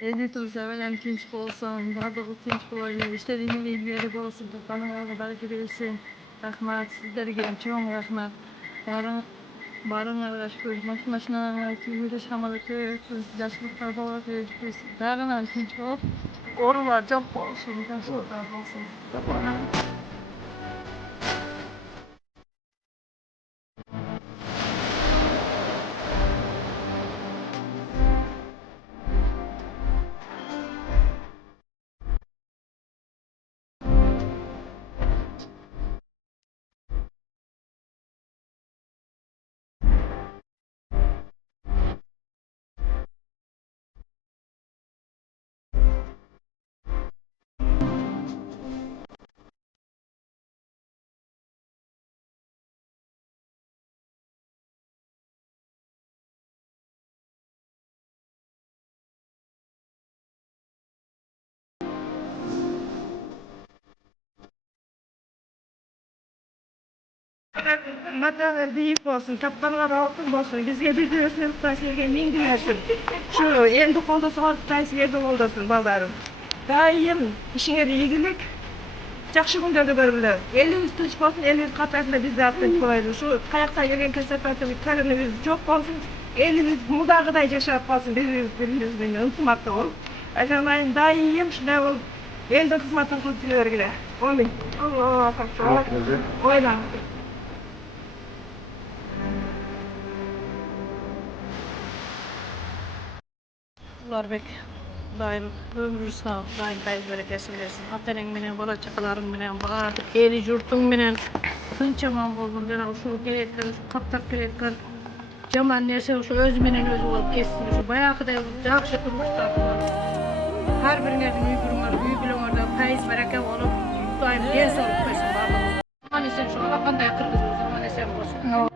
Evde dursa ben tinç olsam, daha da tinç olayım. İstediğim bir yere olsun. Bana belki bilsin. Rahmat sizlere gelin. Çok rahmat. Barın arkadaş görüşmek maçına tümüyle şamalıkı yaşlıklar falan görüşürüz. Dağın tinç ol. Orular çok olsun. Çok olsun. Mata deyip olsun, kaptanlar altın olsun, bizge bir diyorsun, taşırken min diyorsun. Şu endi kolda soğuk taşırken oldasın baldarım. Daim işine iyilik, жақсы күндерді көргілі. Еліміз тыныш болсын, еліміз қатарында бізді тыныш болайын. Şu қаяқтан келген кәсіпорын коронавирус жоқ болсын, еліміз мұндағыдай жашап қалсын, бірімізбен ынтымақты болып. Айналайын дайым шындай болып, елдің қызматын қылып жүре бергілі. Амин. Аллах акбар. Ойлан. Ularbek, daim ömrü sağ ol, daim bereketsin versin. Aferin menen, bola çakalarım menen, bağır, eli jurtun menen, tınçaman boldun, ben şu gerekler, kaptak gerekler, jaman nese şu öz menen özü olup kessin, şu bayakıda jakşı turmuşlar. Her birinizin üyülüğünde payız bereket olup, daim ders olup versin bağlı. Hani sen şu akanda yakırgız, hani sen olsun.